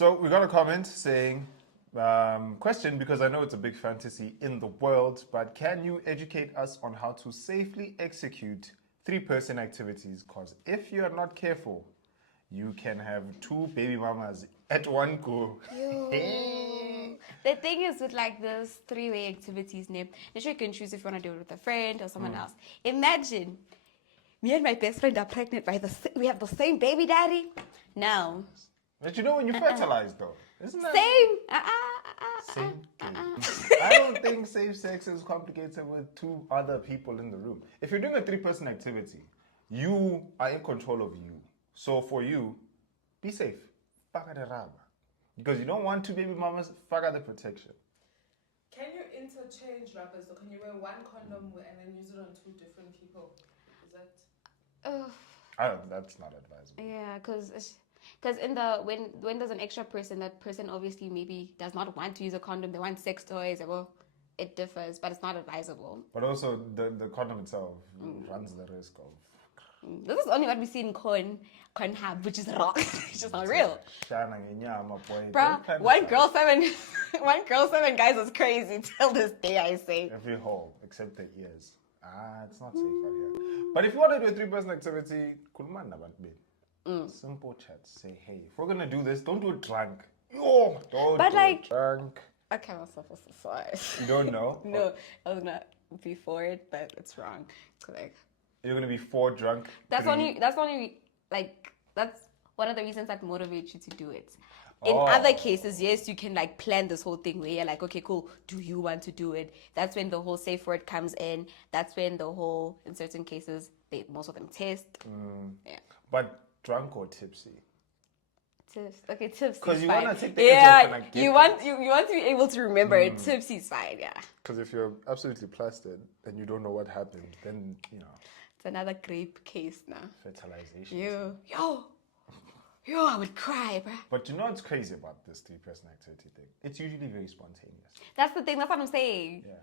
So we got a comment saying, question, because I know it's a big fantasy in the world, but can you educate us on how to safely execute three-person activities? Because if you are not careful, you can have two baby mamas at one go. The thing is with like this three-way activities, you can choose if you want to do it with a friend or someone else. Imagine me and my best friend are pregnant we have the same baby daddy. No. But you know when you fertilize though, isn't that Same. same? I don't think safe sex is complicated with two other people in the room. If you're doing a three-person activity, you are in control of you. So for you, be safe. Because you don't want two baby mamas, the protection. Can you interchange rappers? So can you wear one condom and then use it on two different people? Is that? That's not advisable. Yeah, because when there's an extra person, that person obviously maybe does not want to use a condom. They want sex toys. Well, it differs, but it's not advisable. But also the condom itself runs the risk of. This is only what we see in Pornhub, which is wrong. It's just not real. Bruh, one girl, seven guys is crazy till this day, I say. Every hole, except the ears. It's not safe out here. But if you want to do a three-person activity, simple chat. Say, hey, if we're going to do this, don't do it drunk. Don't do it drunk. I can't myself as a size. You don't know? No, I was going to be for it, but it's wrong. Like, you're going to be 4 drunk. That's one of the reasons that motivates you to do it. In other cases, yes, you can like plan this whole thing where you're like, okay, cool, do you want to do it? That's when the whole safe word comes in. That's when the whole, in certain cases, most of them test. Yeah. But drunk or tipsy? Tips. Okay, tipsy. Because you want to take the edge off and like you want to be able to remember it. Tipsy is fine, yeah. Because if you're absolutely plastered and you don't know what happened, then, it's another grape case now. Fertilization. Yo, I would cry, bruh. But you know what's crazy about this three-person activity thing? It's usually very spontaneous. That's the thing. That's what I'm saying. Yeah.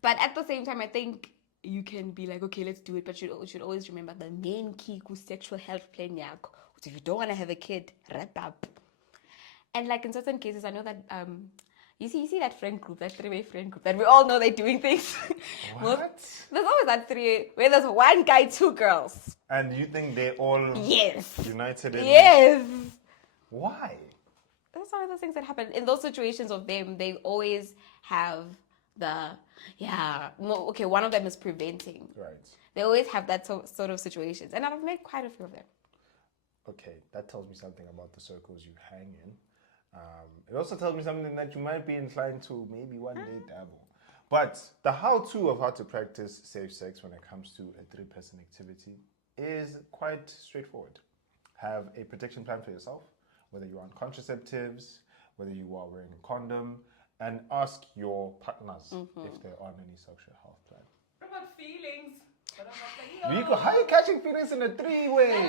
But at the same time, I think you can be like, okay, let's do it. But you should always remember the main key to sexual health plan yakho. If you don't want to have a kid, wrap up. And like in certain cases, I know that you see that friend group, that three-way friend group, that we all know they're doing things. What? There's always that three where there's one guy, 2 girls. And you think they're all united in... Yes. Why? That's one of those things that happen. In those situations of them, they always have one of them is preventing. Right. They always have that sort of situations. And I've made quite a few of them. Okay, that tells me something about the circles you hang in. It also tells me something that you might be inclined to maybe one day dabble. But the how-to of how to practice safe sex when it comes to a three-person activity is quite straightforward. Have a protection plan for yourself, whether you're on contraceptives, whether you are wearing a condom, and ask your partners if they're on any sexual health plan. What about feelings? Rico, how are you catching feelings in a three-way? One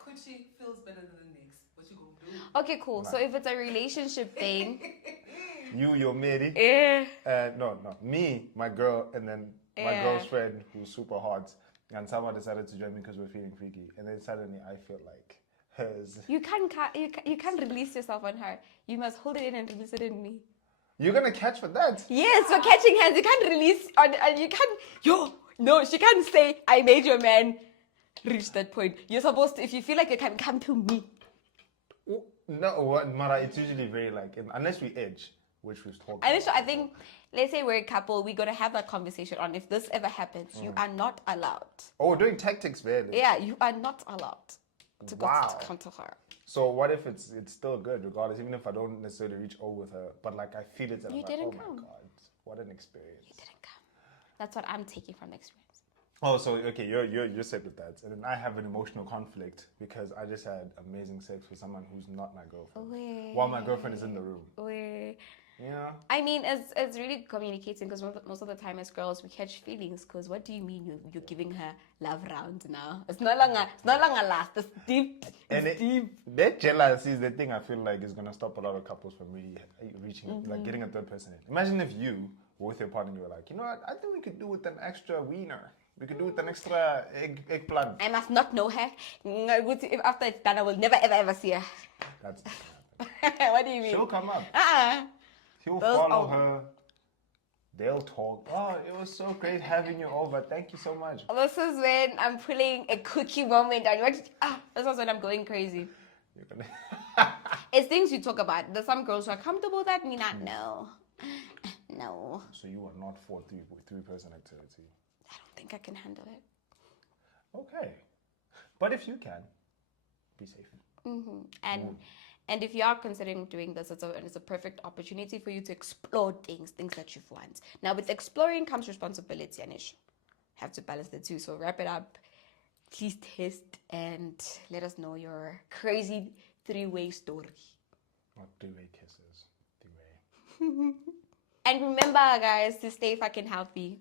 coochie feels better than the next. What you gonna do? Okay, cool. So if it's a relationship thing... You're married? Yeah. No. Me, my girl, and then my girl's friend who's super hot. And someone decided to join me because we're feeling freaky. And then suddenly I feel like hers. You can't release yourself on her. You must hold it in and release it in me. You're gonna catch for that? Yes, for catching hands. You can't release on, and you can't. No, she can't say, I made your man reach that point. You're supposed to, if you feel like you can come to me. No, Mara, it's usually very like, unless we edge, which we've talked about. I think, let's say we're a couple, we're going to have that conversation on if this ever happens, you are not allowed. Oh, we're doing tactics, really? Yeah, you are not allowed to come to her. So what if it's still good, regardless, even if I don't necessarily reach over with her, but like I feel it and I'm like, oh my God, what an experience. You didn't come. That's what I'm taking from the experience. Oh, so okay, you're set with that, and then I have an emotional conflict because I just had amazing sex with someone who's not my girlfriend, while my girlfriend is in the room. Yeah. I mean, it's really communicating because most of the time as girls we catch feelings. Because what do you mean you're giving her love round now? It's no longer last. It's deep. That jealousy is the thing I feel like is gonna stop a lot of couples from really reaching like getting a third person in. Imagine if you were with your partner and you were like, you know what? I think we could do with an extra wiener. We could do with an extra eggplant. I must not know her. If after it's done, I will never ever see her. That's not gonna happen. What do you mean? She'll come up. He'll Those follow are- her. They'll talk. Oh, it was so great having you over. Thank you so much. This is when I'm pulling a cookie moment on what. This is when I'm going crazy. You're gonna It's things you talk about. There's some girls who are comfortable with that. Me not. No. No. So you are not for three-person activity. I don't think I can handle it. Okay. But if you can, be safe. And if you are considering doing this, it's a perfect opportunity for you to explore things that you've want. Now, with exploring comes responsibility, Anish. Have to balance the two. So wrap it up. Please test and let us know your crazy three-way story. Not three-way kisses. Three-way. And remember, guys, to stay fucking healthy.